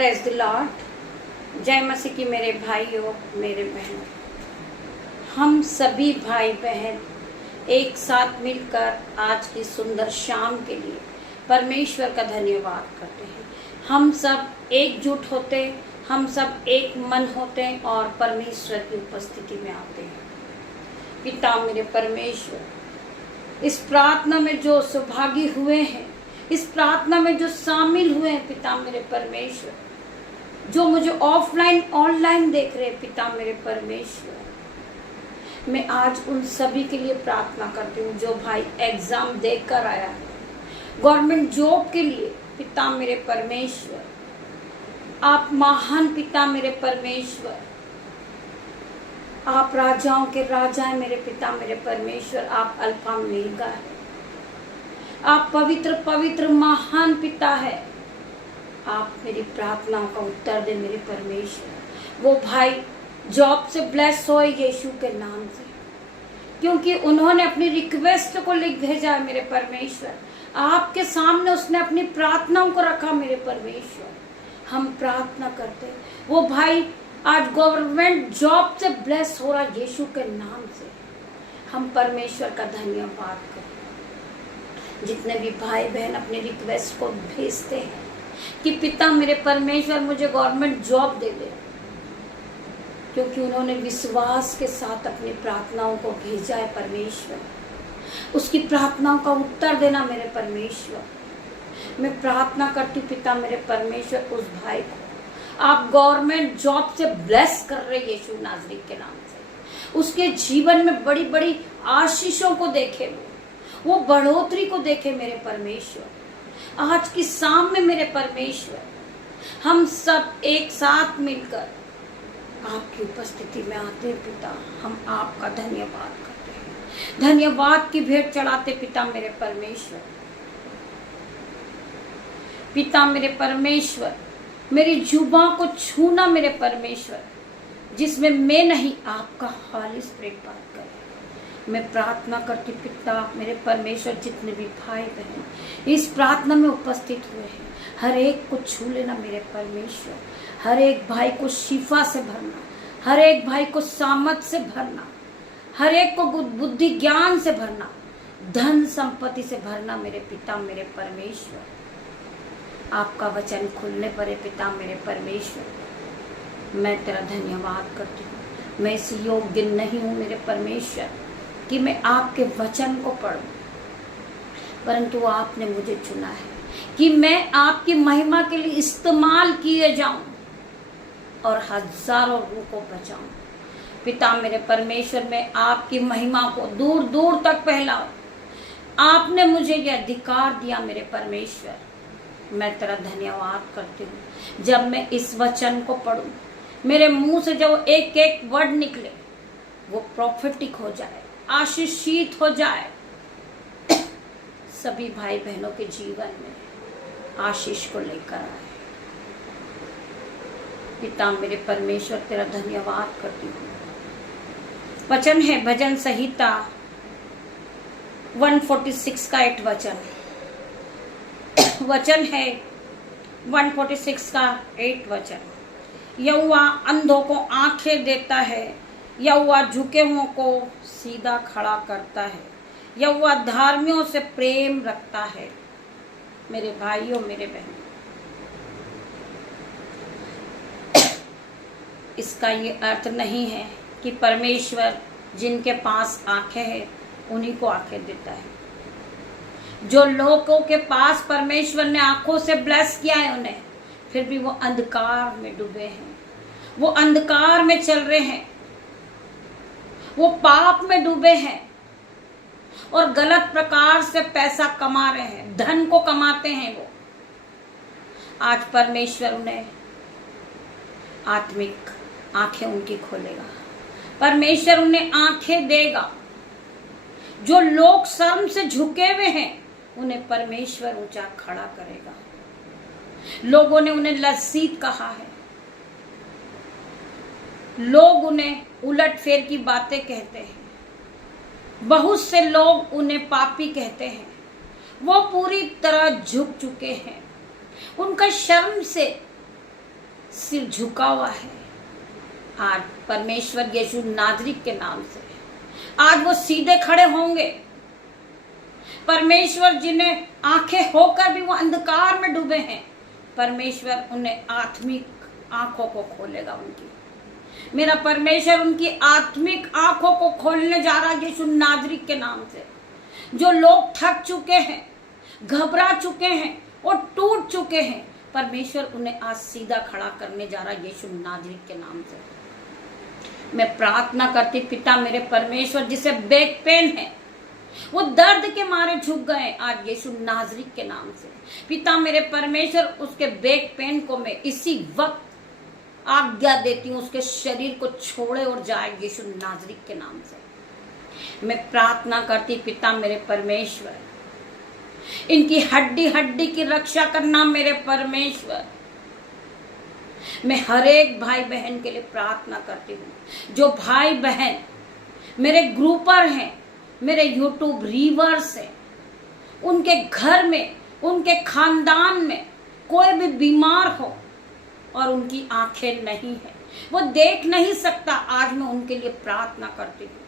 Praise the Lord. जय मसीह की मेरे भाइयों, मेरे बहनों, हम सभी भाई बहन एक साथ मिलकर आज की सुंदर शाम के लिए परमेश्वर का धन्यवाद करते हैं। हम सब एकजुट होते, हम सब एक मन होते और परमेश्वर की उपस्थिति में आते हैं। पिता मेरे परमेश्वर, इस प्रार्थना में जो सौभागी हुए हैं, इस प्रार्थना में जो शामिल हुए हैं, पिता मेरे परमेश्वर, जो मुझे ऑफलाइन ऑनलाइन देख रहे हैं, पिता मेरे परमेश्वर, मैं आज उन सभी के लिए प्रार्थना करती हूँ जो भाई एग्जाम देकर आया है, गवर्नमेंट जॉब के लिए। पिता मेरे परमेश्वर, आप महान पिता मेरे परमेश्वर, आप राजाओं के राजा हैं मेरे पिता मेरे परमेश्वर, आप अल्फा ओमेगा है, आप पवित्र पवित्र महान पिता है। आप मेरी प्रार्थनाओं का उत्तर दे मेरे परमेश्वर। वो भाई जॉब से ब्लेस होए यीशु के नाम से, क्योंकि उन्होंने अपनी रिक्वेस्ट को लिख भेजा है मेरे परमेश्वर। आपके सामने उसने अपनी प्रार्थनाओं को रखा मेरे परमेश्वर। हम प्रार्थना करते, वो भाई आज गवर्नमेंट जॉब से ब्लेस हो रहा यीशु के नाम से। हम परमेश्वर का धन्यवाद करते। जितने भी भाई बहन अपनी रिक्वेस्ट को भेजते हैं कि पिता मेरे परमेश्वर मुझे गवर्नमेंट जॉब दे दे, क्योंकि उन्होंने विश्वास के साथ अपनी प्रार्थनाओं को भेजा है परमेश्वर, उसकी प्रार्थनाओं का उत्तर देना मेरे परमेश्वर। मैं प्रार्थना करती पिता मेरे परमेश्वर, उस भाई को आप गवर्नमेंट जॉब से ब्लेस कर रहे यीशु नाजरी के नाम से। उसके जीवन में बड़ी बड़ी आशीषों को देखे, वो बढ़ोतरी को देखे मेरे परमेश्वर। आज की शाम में मेरे परमेश्वर, हम सब एक साथ मिलकर आपकी उपस्थिति में आते हैं पिता। हम आपका धन्यवाद करते हैं, धन्यवाद की भेंट चढ़ाते पिता मेरे परमेश्वर। पिता मेरे परमेश्वर, मेरी जुबान को छूना मेरे परमेश्वर, जिसमें मैं नहीं आपका खालिस प्रेम बात करे। मैं प्रार्थना करती पिता मेरे परमेश्वर, जितने भी भाई बहन इस प्रार्थना में उपस्थित हुए हैं, हर एक को छू लेना मेरे परमेश्वर। हर एक भाई को शिफा से भरना, हर एक भाई को सामर्थ से भरना, हर एक को बुद्धि ज्ञान से भरना, धन संपत्ति से भरना मेरे पिता मेरे परमेश्वर। आपका वचन खुलने पर है पिता मेरे परमेश्वर। मैं तेरा धन्यवाद करती हूँ। मैं इस योग्य नहीं हूँ मेरे परमेश्वर कि मैं आपके वचन को पढूं, परंतु आपने मुझे चुना है कि मैं आपकी महिमा के लिए इस्तेमाल किए जाऊं और हजारों रूह को बचाऊं। पिता मेरे परमेश्वर, मैं आपकी महिमा को दूर दूर तक फैलाऊं। आपने मुझे यह अधिकार दिया मेरे परमेश्वर। मैं तेरा धन्यवाद करती हूँ। जब मैं इस वचन को पढूं, मेरे मुंह से जो एक एक वर्ड निकले वो प्रॉफिटिक हो जाए, आशीषित हो जाए, सभी भाई बहनों के जीवन में आशीष को लेकर आए। पिता मेरे परमेश्वर, तेरा धन्यवाद करती हूँ। वचन है भजन संहिता 146 का 8 वचन। वचन है 146 का 8 वचन। यहोवा अंधों को आंखें देता है, यहोवा झुके हुओं को सीधा खड़ा करता है, यहोवा धार्मियों से प्रेम रखता है। मेरे भाइयों मेरे बहनों, इसका ये अर्थ नहीं है कि परमेश्वर जिनके पास आंखें हैं उन्हीं को आंखें देता है। जो लोगों के पास परमेश्वर ने आंखों से ब्लेस किया है, उन्हें फिर भी वो अंधकार में डूबे हैं, वो अंधकार में चल रहे हैं, वो पाप में डूबे हैं और गलत प्रकार से पैसा कमा रहे हैं, धन को कमाते हैं वो। आज परमेश्वर उन्हें आत्मिक आंखें उनकी खोलेगा, परमेश्वर उन्हें आंखें देगा। जो लोग शर्म से झुके हुए हैं उन्हें परमेश्वर ऊंचा खड़ा करेगा। लोगों ने उन्हें लज्जित कहा है, लोग उन्हें उलट फेर की बातें कहते हैं, बहुत से लोग उन्हें पापी कहते हैं। वो पूरी तरह झुक चुके हैं, उनका शर्म से सिर झुका हुआ है, आज परमेश्वर यीशु नाजरीत के नाम से आज वो सीधे खड़े होंगे। परमेश्वर जिन्हें आंखें होकर भी वो अंधकार में डूबे हैं, परमेश्वर उन्हें आत्मिक आंखों को खोलेगा। उनकी मेरा परमेश्वर उनकी आत्मिक आंखों को खोलने जा रहा है यीशु नाजरीत के नाम से। जो लोग थक चुके हैं, घबरा चुके हैं और टूट चुके हैं, परमेश्वर उन्हें आज सीधा खड़ा करने जा रहा है यीशु नाजरीत के नाम से। मैं प्रार्थना करती पिता मेरे परमेश्वर, जिसे बैक पेन है, वो दर्द के मारे झुक गए, आज यीशु नाजरीत के नाम से पिता मेरे परमेश्वर उसके बैक पेन को मैं इसी वक्त आज्ञा देती हूँ, उसके शरीर को छोड़े और जाए यीशु नाजरीत के नाम से। मैं प्रार्थना करती पिता मेरे परमेश्वर, इनकी हड्डी हड्डी की रक्षा करना मेरे परमेश्वर। मैं हर एक भाई बहन के लिए प्रार्थना करती हूँ, जो भाई बहन मेरे ग्रुपर हैं, मेरे यूट्यूब रीवर्स हैं, उनके घर में, उनके खानदान में कोई भी बीमार हो और उनकी आंखें नहीं है, वो देख नहीं सकता, आज मैं उनके लिए प्रार्थना करती हूँ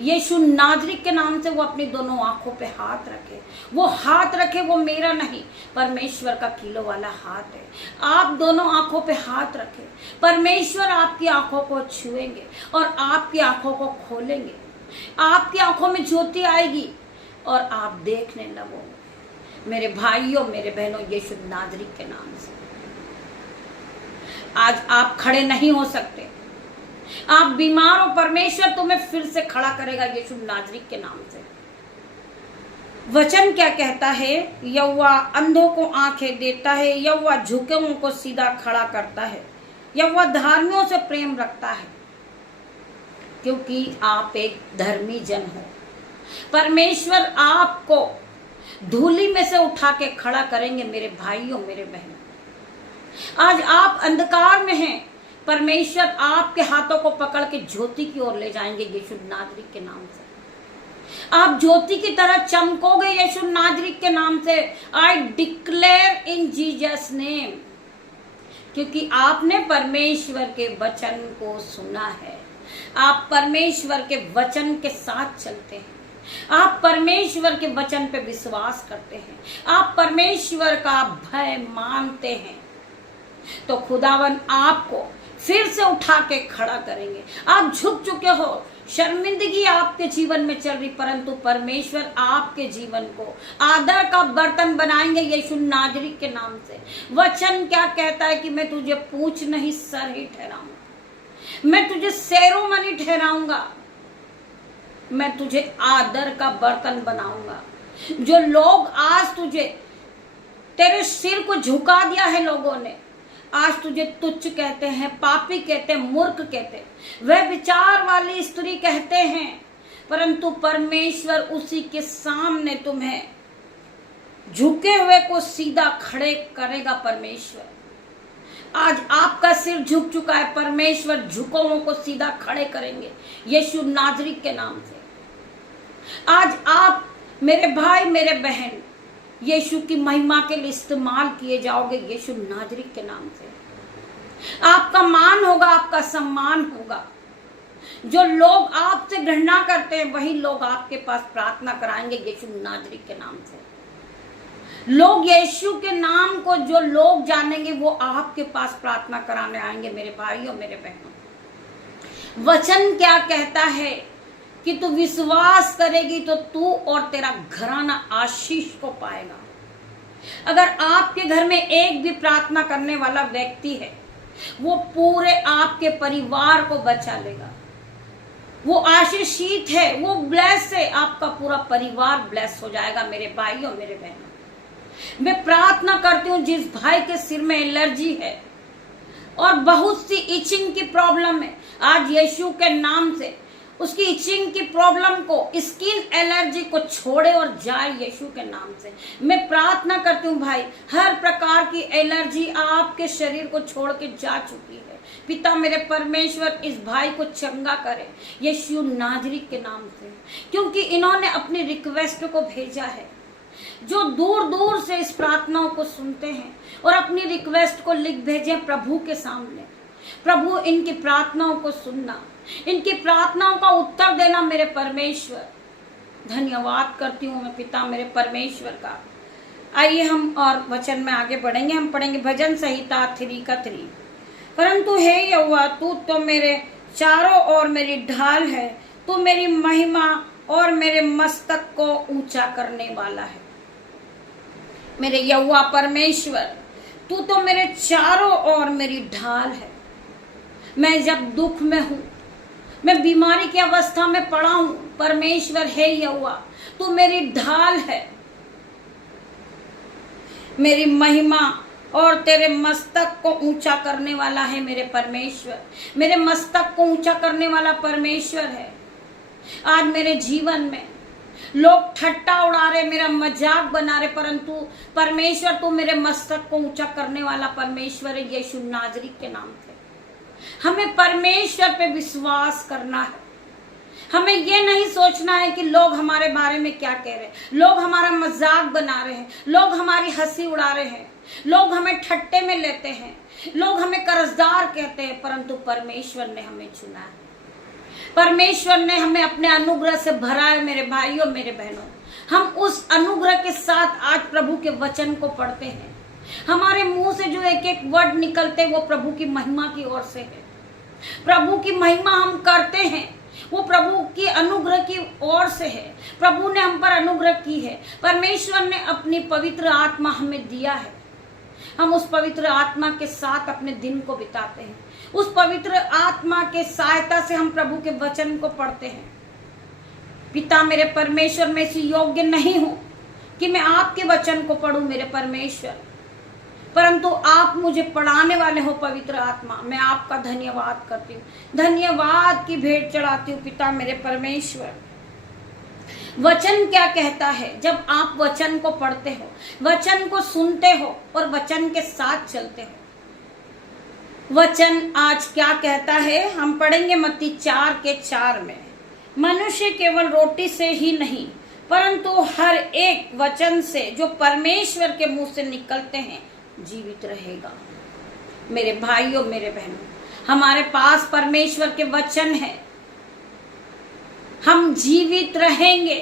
यीशु नाजरीत के नाम से। वो अपनी दोनों आंखों पे हाथ रखे, वो हाथ रखे, वो मेरा नहीं, परमेश्वर का किलो वाला हाथ है। आप दोनों आंखों पे हाथ रखे, परमेश्वर आपकी आंखों को छुएंगे और आपकी आंखों को खोलेंगे, आपकी आंखों में ज्योति आएगी और आप देखने लगोगे। मेरे भाइयों मेरे बहनों, यीशु नाजरीत के नाम से आज आप खड़े नहीं हो सकते, आप बीमार हो, परमेश्वर तुम्हें फिर से खड़ा करेगा यीशु नाजरीत के नाम से। वचन क्या कहता है? यहोवा अंधों को आंखें देता है, यहोवा झुके हुओं को सीधा खड़ा करता है, यहोवा धार्मियों से प्रेम रखता है। क्योंकि आप एक धर्मी जन हो, परमेश्वर आपको धूली में से उठा के खड़ा करेंगे। मेरे भाइयों मेरे बहनों, आज आप अंधकार में हैं, परमेश्वर आपके हाथों को पकड़ के ज्योति की ओर ले जाएंगे यीशु नाजरीत के नाम से। आप ज्योति की तरह चमकोगे यीशु नाजरीत के नाम से। I declare in Jesus name, क्योंकि आपने परमेश्वर के वचन को सुना है, आप परमेश्वर के वचन के साथ चलते हैं, आप परमेश्वर के वचन पे विश्वास करते हैं, आप परमेश्वर का भय मानते हैं, तो खुदावन आपको फिर से उठा के खड़ा करेंगे। आप झुक चुके हो, शर्मिंदगी आपके जीवन में चल रही, परंतु परमेश्वर आपके जीवन को आदर का बर्तन बनाएंगे यीशु नाजरीत के नाम से। वचन क्या कहता है कि मैं तुझे पूंछ नहीं सर ही ठहराऊंगा, मैं तुझे सेरोमनी ठहराऊंगा, मैं तुझे आदर का बर्तन बनाऊंगा। जो लोग आज तुझे, तेरे सिर को झुका दिया है लोगों ने, आज तुझे तुच्छ कहते हैं, पापी कहते हैं, मूर्ख कहते हैं, वह विचार वाली स्त्री कहते हैं, परंतु परमेश्वर उसी के सामने तुम्हें झुके हुए को सीधा खड़े करेगा। परमेश्वर आज आपका सिर झुक चुका है, परमेश्वर झुके हुए को सीधा खड़े करेंगे यीशु नाजरीत के नाम से। आज आप मेरे भाई मेरे बहन यीशु की महिमा के लिए इस्तेमाल किए जाओगे यीशु नाजरीत के नाम से। आपका मान होगा, आपका सम्मान होगा। जो लोग आपसे घृणा करते हैं, वही लोग आपके पास प्रार्थना कराएंगे यीशु नाजरीत के नाम से। लोग यीशु के नाम को जो लोग जानेंगे, वो आपके पास प्रार्थना कराने आएंगे। मेरे भाइयों मेरे बहनों, वचन क्या कहता है कि तू विश्वास करेगी तो तू और तेरा घराना आशीष को पाएगा। अगर आपके घर में एक भी प्रार्थना करने वाला व्यक्ति है, वो पूरे आपके परिवार को बचा लेगा। वो आशीषित है, वो ब्लेस है, आपका पूरा परिवार ब्लेस हो जाएगा। मेरे भाइयों मेरे बहनों, मैं प्रार्थना करती हूँ जिस भाई के सिर में एलर्जी है और बहुत सी इचिंग की प्रॉब्लम है, आज यीशु के नाम से उसकी इचिंग की प्रॉब्लम को, स्किन एलर्जी को छोड़े और जाए यीशु के नाम से। मैं प्रार्थना करती हूँ भाई, हर प्रकार की एलर्जी आपके शरीर को छोड़ के जा चुकी है। पिता मेरे परमेश्वर इस भाई को चंगा करे यीशु नाजरीत के नाम से, क्योंकि इन्होंने अपनी रिक्वेस्ट को भेजा है। जो दूर दूर से इस प्रार्थनाओं को सुनते हैं और अपनी रिक्वेस्ट को लिख भेजें प्रभु के सामने। प्रभु इनकी प्रार्थनाओं को सुनना, इनकी प्रार्थनाओं का उत्तर देना मेरे परमेश्वर। धन्यवाद करती हूँ मैं पिता मेरे परमेश्वर का। आइए हम और वचन में आगे बढ़ेंगे। हम पढ़ेंगे भजन संहिता 3 का 3। परंतु हे यहोवा, तू तो मेरे चारों ओर मेरी ढाल है, तू मेरी महिमा और मेरे मस्तक को ऊंचा करने वाला है। मेरे यहोवा परमेश्वर, तू तो मेरे चारों ओर मेरी ढाल है। मैं जब दुख में हूं, मैं बीमारी की अवस्था में पड़ा हूं, परमेश्वर हे यहोवा, तू मेरी ढाल है। मेरी महिमा और तेरे मस्तक को ऊंचा करने वाला है मेरे परमेश्वर। मेरे मस्तक को ऊंचा करने वाला परमेश्वर है। आज मेरे जीवन में लोग ठट्टा उड़ा रहे, मेरा मजाक बना रहे, परंतु परमेश्वर तू मेरे मस्तक को ऊंचा करने वाला परमेश्वर है, यीशु नाजरी के नाम से। हमें परमेश्वर पे विश्वास करना है। हमें ये नहीं सोचना है कि लोग हमारे बारे में क्या कह रहे हैं, लोग हमारा मजाक बना रहे हैं, लोग हमारी हंसी उड़ा रहे हैं, लोग हमें ठट्टे में लेते हैं, लोग हमें कर्जदार कहते हैं, परंतु परमेश्वर ने हमें चुना है। परमेश्वर ने हमें अपने अनुग्रह से भरा है मेरे भाइयों मेरे बहनों। हम उस अनुग्रह के साथ आज प्रभु के वचन को पढ़ते हैं। हमारे मुंह से जो एक एक वर्ड निकलते वो प्रभु की महिमा की ओर से है। प्रभु की महिमा हम करते हैं, वो प्रभु की अनुग्रह की ओर से है। प्रभु ने हम पर अनुग्रह की है। परमेश्वर ने अपनी पवित्र आत्मा हमें दिया है। हम उस पवित्र आत्मा के साथ अपने दिन को बिताते हैं। उस पवित्र आत्मा के सहायता से हम प्रभु के वचन को पढ़ते हैं। पिता मेरे परमेश्वर, मैं इसी योग्य नहीं हूं कि मैं आपके वचन को पढ़ूं मेरे परमेश्वर, परंतु आप मुझे पढ़ाने वाले हो पवित्र आत्मा। मैं आपका धन्यवाद करती हूँ, धन्यवाद की भेंट चढ़ाती हूँ पिता मेरे परमेश्वर। वचन क्या कहता है? जब आप वचन को पढ़ते हो, वचन को सुनते हो और वचन के साथ चलते हो। वचन आज क्या कहता है? हम पढ़ेंगे मत्ती 4 के 4 में, मनुष्य केवल रोटी से ही नहीं परंतु हर एक वचन से जो परमेश्वर के मुंह से निकलते हैं जीवित रहेगा। मेरे भाइयों मेरे बहनों, हमारे पास परमेश्वर के वचन है, हम जीवित रहेंगे।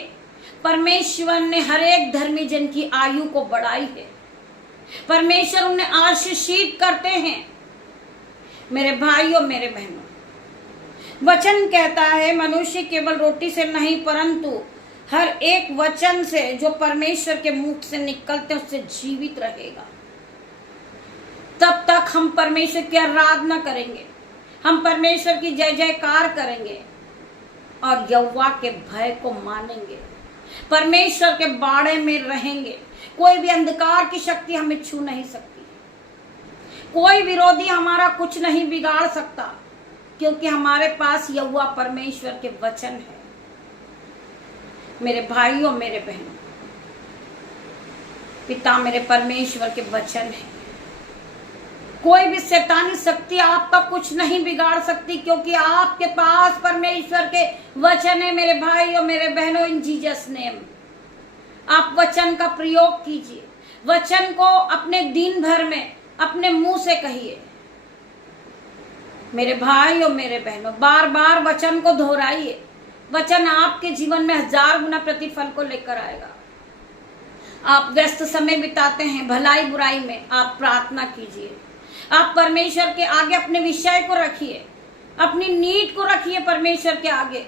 परमेश्वर ने हर एक धर्मी जन की आयु को बढ़ाई है। परमेश्वर उन्हें आशीषित करते हैं। मेरे भाइयों मेरे बहनों, वचन कहता है मनुष्य केवल रोटी से नहीं परंतु हर एक वचन से जो परमेश्वर के मुख से निकलते उससे जीवित रहेगा। तब तक हम परमेश्वर की आराधना करेंगे, हम परमेश्वर की जय जयकार करेंगे और यहोवा के भय को मानेंगे, परमेश्वर के बाड़े में रहेंगे। कोई भी अंधकार की शक्ति हमें छू नहीं सकती, कोई विरोधी हमारा कुछ नहीं बिगाड़ सकता, क्योंकि हमारे पास यहोवा परमेश्वर के वचन है। मेरे भाइयों मेरे बहनों, पिता मेरे परमेश्वर के वचन है। कोई भी शैतानी शक्ति आपका कुछ नहीं बिगाड़ सकती, क्योंकि आपके पास परमेश्वर के वचन है। मेरे भाइयों मेरे बहनों, इन जीसस नेम आप वचन का प्रयोग कीजिए। वचन को अपने दिन भर में अपने मुंह से कहिए। मेरे भाइयों मेरे बहनों, बार बार वचन को दोहराइए। वचन आपके जीवन में 1000 गुना प्रतिफल को लेकर आएगा। आप व्यस्त समय बिताते हैं भलाई बुराई में, आप प्रार्थना कीजिए। आप परमेश्वर के आगे अपने विषय को रखिए, अपनी नीड को रखिए परमेश्वर के आगे।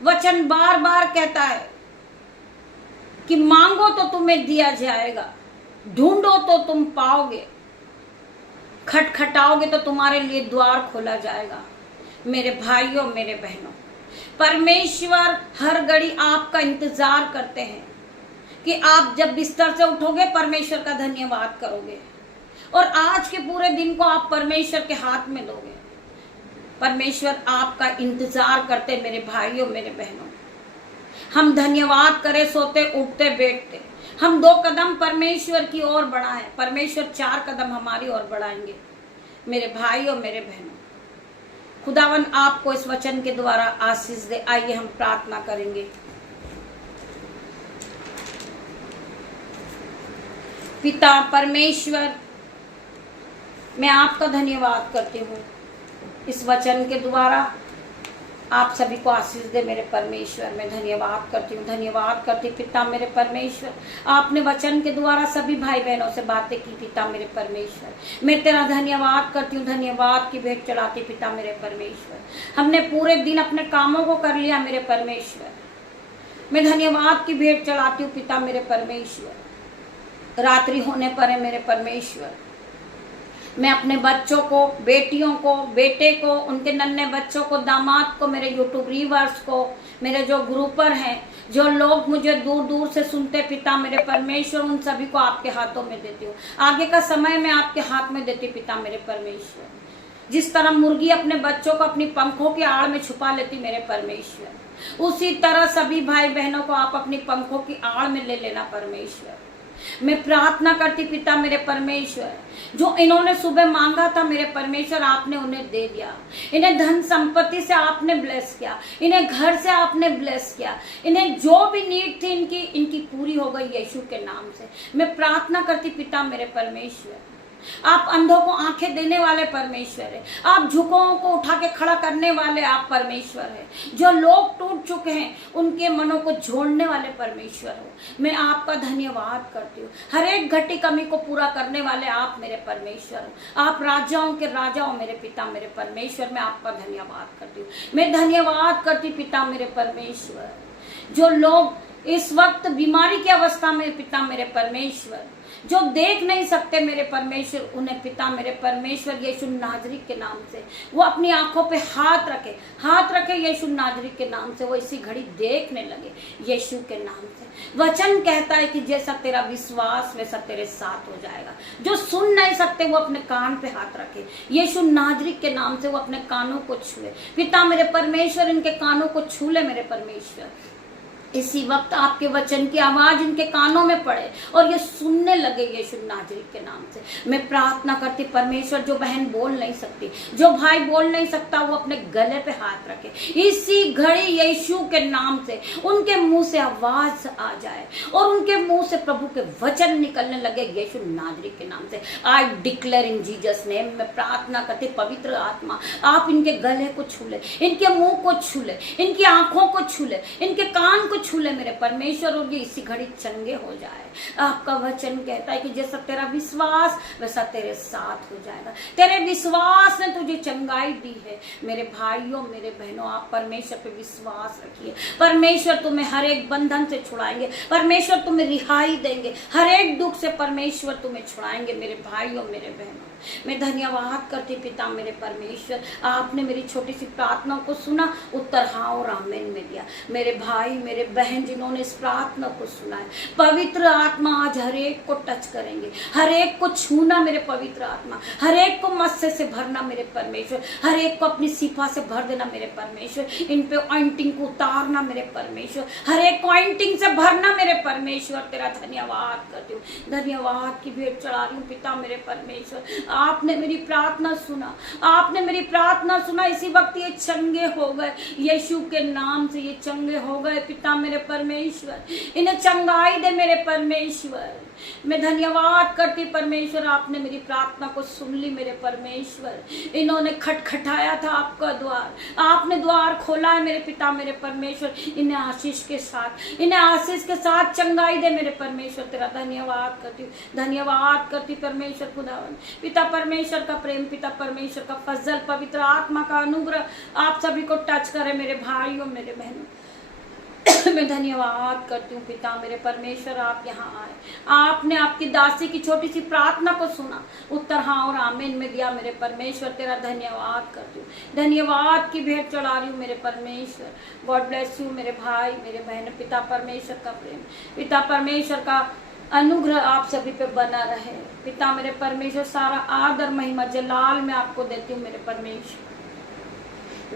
वचन बार बार कहता है कि मांगो तो तुम्हें दिया जाएगा, ढूंढो तो तुम पाओगे, खटखटाओगे तो तुम्हारे लिए द्वार खोला जाएगा। मेरे भाइयों मेरे बहनों, परमेश्वर हर घड़ी आपका इंतजार करते हैं कि आप जब बिस्तर से उठोगे परमेश्वर का धन्यवाद करोगे और आज के पूरे दिन को आप परमेश्वर के हाथ में दोगे। परमेश्वर आपका इंतजार करते मेरे भाइयों मेरे बहनों। हम धन्यवाद करें सोते उठते बैठते। हम 2 कदम परमेश्वर की ओर बढ़ाएं, परमेश्वर 4 कदम हमारी ओर बढ़ाएंगे। मेरे भाइयों मेरे बहनों, खुदावन आपको इस वचन के द्वारा आशीष दे। आइए हम प्रार्थना करेंगे। पिता परमेश्वर, मैं आपका धन्यवाद करती हूँ इस वचन के द्वारा आप सभी को आशीष दे मेरे परमेश्वर। मैं धन्यवाद करती हूँ, धन्यवाद करती पिता मेरे परमेश्वर। आपने वचन के द्वारा सभी भाई बहनों से बातें की पिता मेरे परमेश्वर। मैं तेरा धन्यवाद करती हूँ, धन्यवाद की भेंट चढ़ाती पिता मेरे परमेश्वर। हमने पूरे दिन अपने कामों को कर लिया मेरे परमेश्वर। मैं धन्यवाद की भेंट चढ़ाती हूँ पिता मेरे परमेश्वर। रात्रि होने पर है मेरे परमेश्वर। मैं अपने बच्चों को, बेटियों को, बेटे को, उनके नन्हे बच्चों को, दामाद को, मेरे यूट्यूब व्यूअर्स को, मेरे जो ग्रुपर हैं, जो लोग मुझे दूर दूर से सुनते पिता मेरे परमेश्वर, उन सभी को आपके हाथों में देती हूँ। आगे का समय मैं आपके हाथ में देती पिता मेरे परमेश्वर। जिस तरह मुर्गी अपने बच्चों को अपनी पंखों की आड़ में छुपा लेती मेरे परमेश्वर, उसी तरह सभी भाई बहनों को आप अपनी पंखों की आड़ में ले लेना परमेश्वर। मैं प्रार्थना करती पिता मेरे परमेश्वर, जो इन्होंने सुबह मांगा था मेरे परमेश्वर, आपने उन्हें दे दिया। इन्हें धन संपत्ति से आपने ब्लेस किया, इन्हें घर से आपने ब्लेस किया, इन्हें जो भी नीड थी इनकी पूरी हो गई यीशु के नाम से। मैं प्रार्थना करती पिता मेरे परमेश्वर, आप अंधों को आंखें देने वाले परमेश्वर है, आप झुकों को उठा के खड़ा करने वाले आप परमेश्वर है, जो लोग टूट चुके हैं उनके मनों को जोड़ने वाले परमेश्वर हो। मैं आपका धन्यवाद करती हूँ। हर एक घटी कमी को पूरा करने वाले आप मेरे परमेश्वर हो। आप राजाओं के राजा हो मेरे पिता मेरे परमेश्वर। मैं आपका धन्यवाद करती हूँ। मैं धन्यवाद करती पिता मेरे परमेश्वर, जो लोग इस वक्त बीमारी की अवस्था में पिता मेरे परमेश्वर, जो देख नहीं सकते मेरे परमेश्वर, उन्हें पिता मेरे परमेश्वर यीशु नाजरी के नाम से वो अपनी आंखों पे हाथ रखे यीशु नाजरी के नाम से, वो इसी घड़ी देखने लगे यीशु के नाम से। वचन कहता है कि जैसा तेरा विश्वास वैसा तेरे साथ हो जाएगा। जो सुन नहीं सकते वो अपने कान पे हाथ रखे यीशु नाजरी के नाम से, वो अपने कानों को छुए पिता मेरे परमेश्वर, इनके कानों को छू ले मेरे परमेश्वर। इसी वक्त आपके वचन की आवाज इनके कानों में पड़े और ये सुनने लगे यीशु नाजरी के नाम से। मैं प्रार्थना करती परमेश्वर, जो बहन बोल नहीं सकती, जो भाई बोल नहीं सकता, वो अपने गले पे हाथ रखे इसी घड़ी यीशु के नाम से, उनके मुंह से आवाज आ जाए और उनके मुंह से प्रभु के वचन निकलने लगे यीशु नाजरी के नाम से। I declare in Jesus name. मैं प्रार्थना करती पवित्र आत्मा, आप इनके गले को छू ले, इनके मुंह को छू ले, इनकी आंखों को छू ले, इनके कान को छू ले मेरे परमेश्वर, और ये इसी घड़ी चंगे हो जाए। आपका वचन कहता है कि जैसा तेरा विश्वास वैसा तेरे साथ हो जाएगा। तेरे विश्वास ने तुझे चंगाई दी है मेरे भाइयों मेरे बहनों। आप परमेश्वर पे विश्वास रखिए। परमेश्वर तुम्हें हर एक बंधन से छुड़ाएंगे, परमेश्वर तुम्हें रिहाई देंगे, हर एक दुख से परमेश्वर तुम्हें छुड़ाएंगे मेरे भाइयों मेरे बहनों। मैं धन्यवाद करती पिता मेरे परमेश्वर, आपने मेरी छोटी सी प्रार्थना को सुना, उत्तर हाँ और आमीन में दिया। मेरे भाई मेरे बहन जिन्होंने इस प्रार्थना को सुना है, पवित्र आत्मा आज हर एक को टच करेंगे, हर एक को छूना मेरे पवित्र आत्मा, हर एक को मस्से से भरना मेरे परमेश्वर, हर एक को अपनी सिफा से भर देना मेरे परमेश्वर। इन पे ऑइंटिंग को उतारना मेरे परमेश्वर, हर एक को ऑइंटिंग से भरना मेरे परमेश्वर। तेरा धन्यवाद करती हूँ, धन्यवाद की भेंट चढ़ा रही हूँ पिता मेरे परमेश्वर। आपने मेरी प्रार्थना सुना, आपने मेरी प्रार्थना सुना। इसी वक्त ये चंगे हो गए यीशु के नाम से, ये चंगे हो गए पिता मेरे परमेश्वर। इन्हें चंगाई दे मेरे परमेश्वर। मैं धन्यवाद करती परमेश्वर, आपने मेरी प्रार्थना को सुन ली मेरे परमेश्वर। इन्होंने खटखटाया था आपका द्वार, आपने द्वार खोला है मेरे पिता मेरे परमेश्वर। इन्हें आशीष के साथ, इन्हें आशीष के साथ चंगाई दे मेरे परमेश्वर। तेरा धन्यवाद करती हूँ, धन्यवाद करती परमेश्वर खुदावन। पिता परमेश्वर का प्रेम, पिता परमेश्वर का फजल, पवित्र आत्मा का अनुग्रह आप सभी को टच करे मेरे भाइयों मेरे बहनों। मैं धन्यवाद करती हूँ पिता मेरे परमेश्वर, आप यहाँ आए, आपने आपकी दासी की छोटी सी प्रार्थना को सुना, उत्तर हाँ और आमीन में दिया मेरे परमेश्वर। तेरा धन्यवाद करती हूँ, धन्यवाद की भेंट चढ़ा रही हूँ मेरे परमेश्वर। गॉड ब्लेस यू मेरे भाई मेरे बहन। पिता परमेश्वर का प्रेम, पिता परमेश्वर का अनुग्रह आप सभी पे बना रहे। पिता मेरे परमेश्वर, सारा आदर महिमा जलाल मैं आपको देती हूँ मेरे परमेश्वर।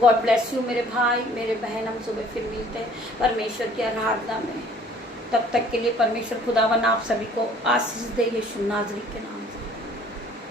गॉड ब्लेस यू मेरे भाई मेरे बहन। हम सुबह फिर मिलते हैं परमेश्वर की आराधना में। तब तक के लिए परमेश्वर खुदावन आप सभी को आशीष दे यीशु नाजरी के नाम से।